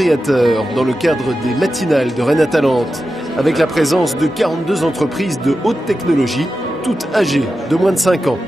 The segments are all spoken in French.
créateurs dans le cadre des matinales de Rennes Atalante, avec la présence de 42 entreprises de haute technologie, toutes âgées de moins de 5 ans.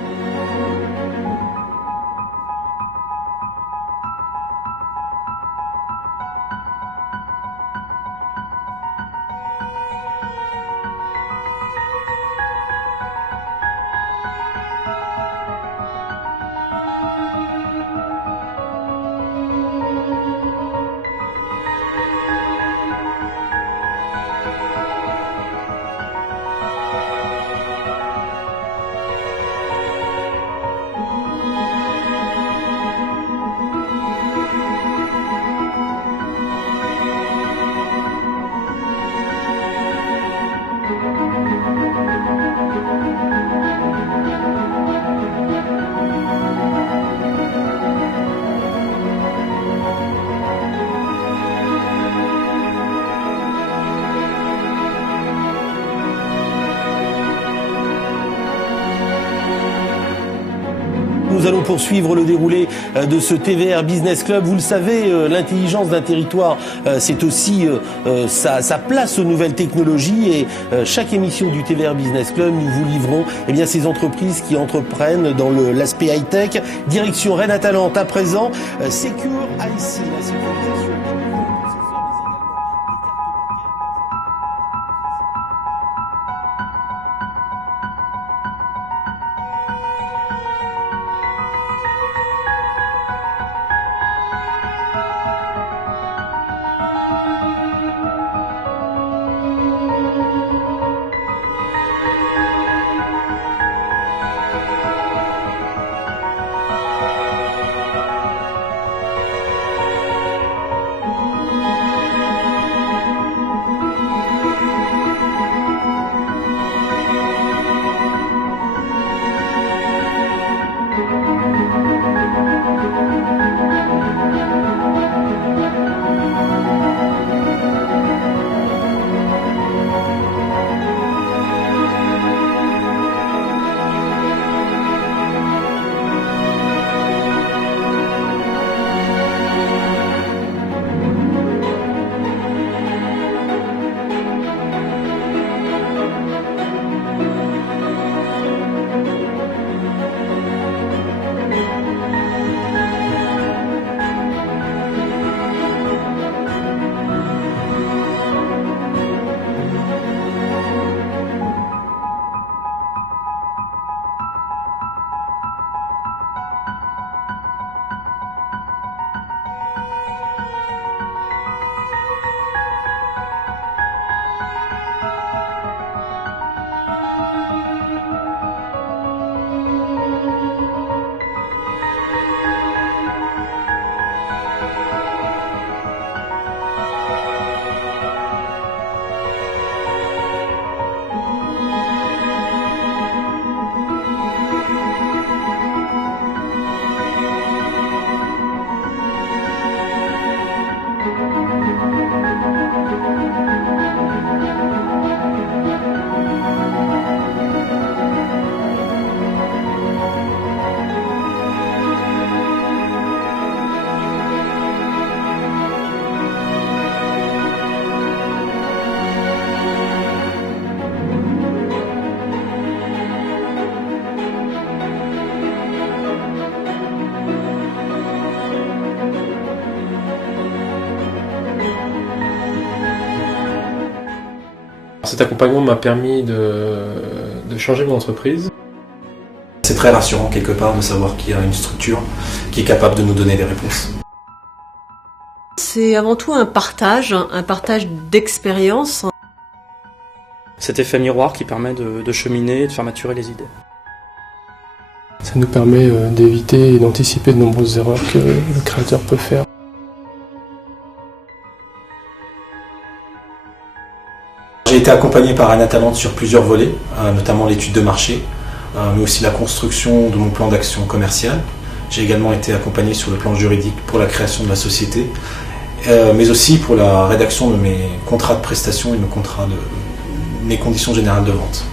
Nous allons poursuivre le déroulé de ce TVR Business Club. Vous le savez, l'intelligence d'un territoire, c'est aussi sa place aux nouvelles technologies. Et chaque émission du TVR Business Club, nous vous livrons ces entreprises qui entreprennent dans l'aspect high-tech. Direction Rennes Atalante à présent. Secure IC, la sécurisation. Cet accompagnement m'a permis de changer mon entreprise. C'est très rassurant quelque part de savoir qu'il y a une structure qui est capable de nous donner des réponses. C'est avant tout un partage d'expérience. Cet effet miroir qui permet de cheminer et de faire maturer les idées. Ça nous permet d'éviter et d'anticiper de nombreuses erreurs que le créateur peut faire. J'ai été accompagné par Rennes Atalante sur plusieurs volets, notamment l'étude de marché, mais aussi la construction de mon plan d'action commerciale. J'ai également été accompagné sur le plan juridique pour la création de la société, mais aussi pour la rédaction de mes contrats de prestation et mes conditions générales de vente.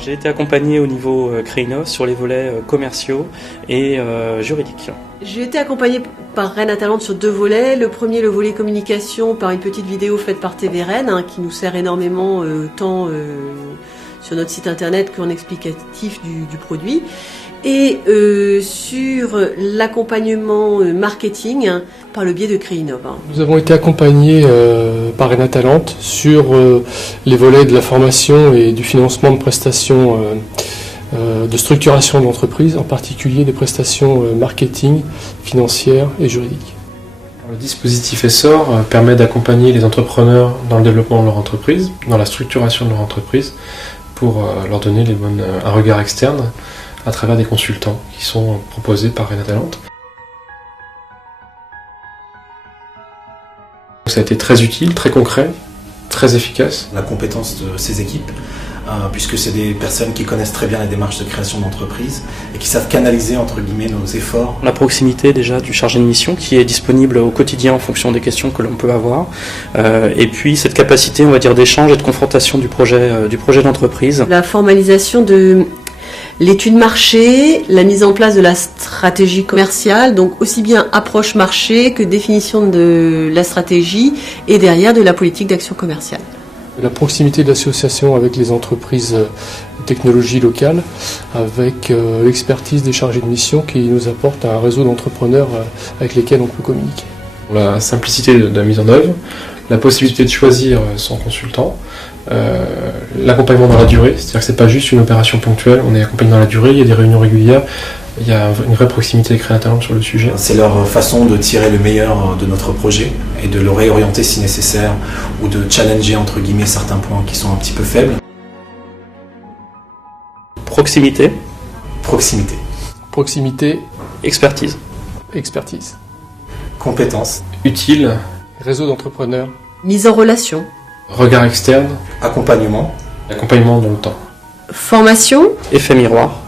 J'ai été accompagné au niveau Créinos sur les volets commerciaux et juridiques. J'ai été accompagnée par Rennes Atalante sur 2 volets. Le premier, le volet communication, par une petite vidéo faite par TV Rennes, qui nous sert énormément tant sur notre site internet qu'en explicatif du produit. Et sur l'accompagnement marketing par le biais de Créinov. Nous avons été accompagnés par Rennes Atalante sur les volets de la formation et du financement de prestations de structuration de l'entreprise, en particulier des prestations marketing, financières et juridiques. Le dispositif Essor permet d'accompagner les entrepreneurs dans le développement de leur entreprise, dans la structuration de leur entreprise, pour leur donner un regard externe à travers des consultants qui sont proposés par Rennes Atalante. Ça a été très utile, très concret, très efficace. La compétence de ces équipes, puisque c'est des personnes qui connaissent très bien la démarche de création d'entreprise et qui savent canaliser entre guillemets nos efforts. La proximité déjà du chargé de mission qui est disponible au quotidien en fonction des questions que l'on peut avoir, et puis cette capacité, on va dire, d'échange et de confrontation du projet d'entreprise. La formalisation de l'étude marché, la mise en place de la stratégie commerciale, donc aussi bien approche marché que définition de la stratégie et derrière de la politique d'action commerciale. La proximité de l'association avec les entreprises de technologie locale, avec l'expertise des chargés de mission qui nous apportent un réseau d'entrepreneurs avec lesquels on peut communiquer. La simplicité de la mise en œuvre, la possibilité de choisir son consultant, l'accompagnement dans la durée, c'est-à-dire que c'est pas juste une opération ponctuelle, on est accompagné dans la durée, il y a des réunions régulières, il y a une vraie proximité avec Rennes Atalante sur le sujet. C'est leur façon de tirer le meilleur de notre projet et de le réorienter si nécessaire ou de challenger entre guillemets certains points qui sont un petit peu faibles. Proximité. Proximité. Proximité. Expertise. Expertise. Compétence. Utile. Réseau d'entrepreneurs. Mise en relation. Regard externe. Accompagnement. Accompagnement dans le temps. Formation. Effet miroir.